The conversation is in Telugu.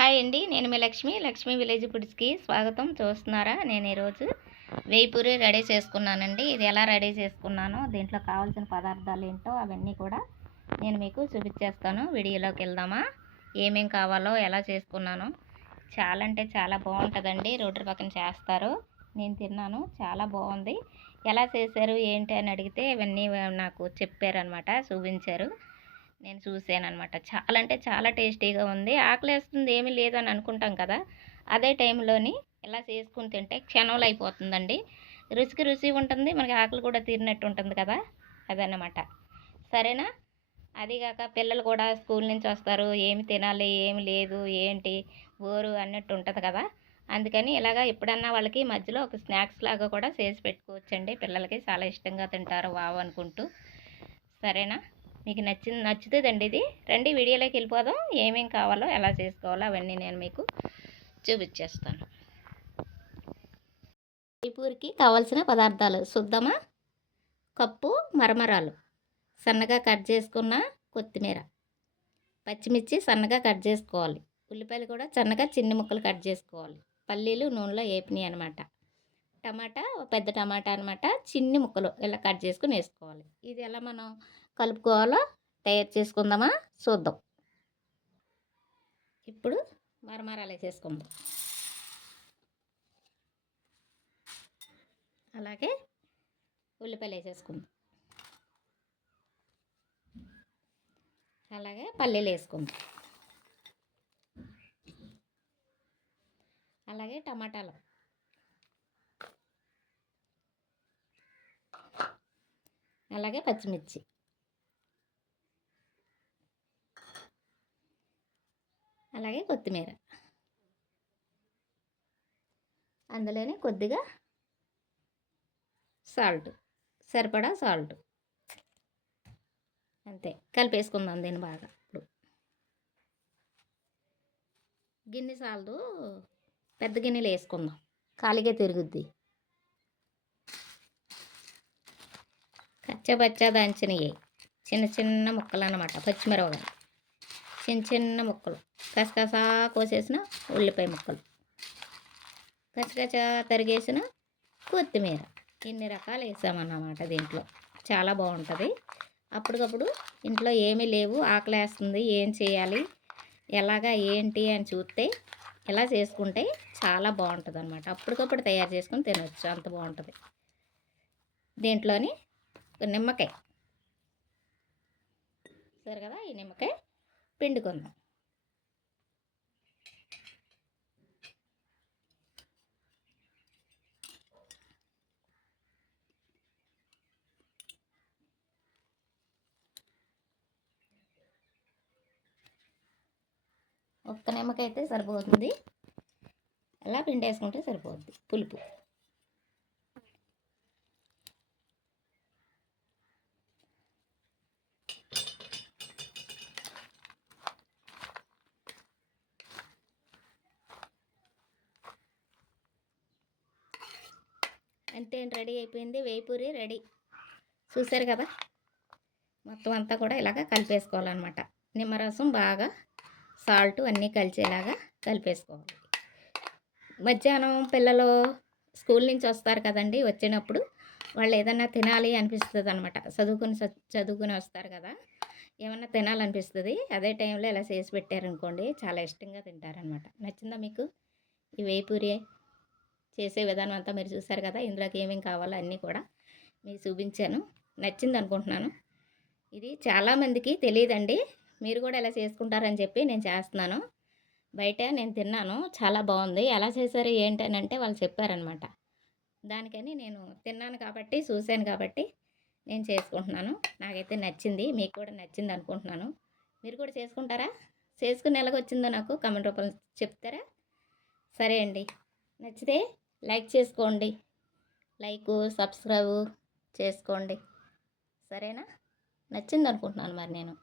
హాయ్ అండి నేను మీ లక్ష్మి లక్ష్మి విలేజ్ ఫుడ్స్కి స్వాగతం చూస్తున్నారా? నేను ఈరోజు వేయిపూరి రెడీ చేసుకున్నానండి. ఇది ఎలా రెడీ చేసుకున్నానో దీంట్లో కావాల్సిన పదార్థాలు ఏంటో అవన్నీ కూడా నేను మీకు చూపించేస్తాను. వీడియోలోకి వెళ్దామా? ఏమేం కావాలో ఎలా చేసుకున్నానో. చాలా అంటే చాలా బాగుంటుందండి. రోడ్డు పక్కన చేస్తారు. నేను తిన్నాను. చాలా బాగుంది. ఎలా చేశారు ఏంటి అని అడిగితే ఇవన్నీ నాకు చెప్పారనమాట చూపించారు. నేను చూసాను అనమాట చాలా అంటే చాలా టేస్టీగా ఉంది. ఆకలి వేస్తుంది ఏమీ లేదని అనుకుంటాం కదా. అదే టైంలోని ఇలా చేసుకుని తింటే క్షణంలో అయిపోతుందండి. రుచికి రుచి ఉంటుంది మనకి ఆకలి కూడా తీరినట్టు ఉంటుంది కదా. అదన్నమాట. సరేనా? అదిగాక పిల్లలు కూడా స్కూల్ నుంచి వస్తారు ఏమి తినాలి ఏమి లేదు ఏంటి బోరు అన్నట్టు ఉంటుంది కదా. అందుకని ఇలాగ ఎప్పుడన్నా వాళ్ళకి మధ్యలో ఒక స్నాక్స్ లాగా కూడా చేసి పెట్టుకోవచ్చండి. పిల్లలకి చాలా ఇష్టంగా తింటారు వావ్ అనుకుంటూ. సరేనా? మీకు నచ్చింది నచ్చుతుందండి ఇది. రండి వీడియోలోకి వెళ్ళిపోదాం. ఏమేం కావాలో ఎలా చేసుకోవాలో అవన్నీ నేను మీకు చూపించేస్తాను పూరికి కావాల్సిన పదార్థాలు శుద్ధమా? కప్పు మరమరాలు. సన్నగా కట్ చేసుకున్న కొత్తిమీర. పచ్చిమిర్చి సన్నగా కట్ చేసుకోవాలి. ఉల్లిపాయలు కూడా సన్నగా చిన్ని ముక్కలు కట్ చేసుకోవాలి. పల్లీలు నూనెలో వేపినాయి అనమాట టమాటా పెద్ద టమాటా అనమాట చిన్ని ముక్కలు ఇలా కట్ చేసుకుని వేసుకోవాలి. ఇది ఎలా మనం కలుపుకోవాలో? తయారు చేసుకుందామా? చూద్దాం. ఇప్పుడు మరమరాలు వేసేసుకుందాం అలాగే ఉల్లిపాయలు వేసేసుకుందాం. అలాగే పల్లీలు వేసుకుందాం. అలాగే టమాటాలు. అలాగే పచ్చిమిర్చి. అలాగే కొత్తిమీర. అందులోనే కొద్దిగా సాల్ట్ సరిపడా సాల్ట్. అంతే కలిపేసుకుందాం దీన్ని బాగా ఇప్పుడు. గిన్నె సాల్ట్ పెద్ద గిన్నెలు వేసుకుందాం ఖాళీగా తిరుగుద్ది. కచ్చపచ్చ దంచినవి చిన్న చిన్న ముక్కలు అన్నమాట పచ్చిమిరపకాయలు. చిన్న చిన్న ముక్కలు. కసకసా కోసేసిన ఉల్లిపాయ ముక్కలు. కచ్చకచ్చ తరిగేసిన కొత్తిమీర. ఇన్ని రకాలు వేసామన్నమాట దీంట్లో. చాలా బాగుంటుంది. అప్పటికప్పుడు ఇంట్లో ఏమీ లేవు. ఆకలి వేస్తుంది ఏం చేయాలి? ఎలాగా? ఏంటి? అని చూస్తే ఇలా చేసుకుంటే చాలా బాగుంటుంది అనమాట అప్పటికప్పుడు తయారు చేసుకుని తినవచ్చు అంత బాగుంటుంది. దీంట్లోని నిమ్మకాయ. సరే కదా? ఈ నిమ్మకాయ పిండుకుందాం. ఒక్క నిమ్మకాయ అయితే సరిపోతుంది. అలా పిండి వేసుకుంటే సరిపోతుంది పులుపు. అంతే రెడీ అయిపోయింది వేయిపూరి రెడీ. చూసారు కదా? మొత్తం అంతా కూడా ఇలాగ కలిపేసుకోవాలన్నమాట. నిమ్మరసం బాగా సాల్ట్ అన్నీ కలిసేలాగా కలిపేసుకోవాలి. మధ్యాహ్నం పిల్లలు స్కూల్ నుంచి వస్తారు కదండి వచ్చినప్పుడు వాళ్ళు ఏదన్నా తినాలి అనిపిస్తుంది అనమాట చదువుకుని చదువుకుని వస్తారు కదా ఏమన్నా తినాలనిపిస్తుంది అదే టైంలో ఇలా చేసి పెట్టారనుకోండి చాలా ఇష్టంగా తింటారనమాట నచ్చిందా మీకు ఈ వేపూరి చేసే విధానం అంతా మీరు చూసారు కదా ఇందులోకి ఏమేమి కావాలో అన్నీ కూడా మీకు చూపించాను. నచ్చింది అనుకుంటున్నాను. ఇది చాలామందికి తెలియదండి. మీరు కూడా ఎలా చేసుకుంటారని చెప్పి నేను చేస్తున్నాను. బయట నేను తిన్నాను. చాలా బాగుంది. ఎలా చేశారు ఏంటనంటే అంటే వాళ్ళు చెప్పారనమాట దానికని నేను తిన్నాను కాబట్టి చూశాను కాబట్టి నేను చేసుకుంటున్నాను. నాకైతే నచ్చింది. మీకు కూడా నచ్చింది అనుకుంటున్నాను. మీరు కూడా చేసుకుంటారా? చేసుకుని ఎలాగొచ్చిందో నాకు కమెంట్ రూపంలో చెప్తారా? సరే అండి. నచ్చితే లైక్ చేసుకోండి. లైక్ సబ్స్క్రైబ్ చేసుకోండి. సరేనా? నచ్చింది అనుకుంటున్నాను మరి నేను.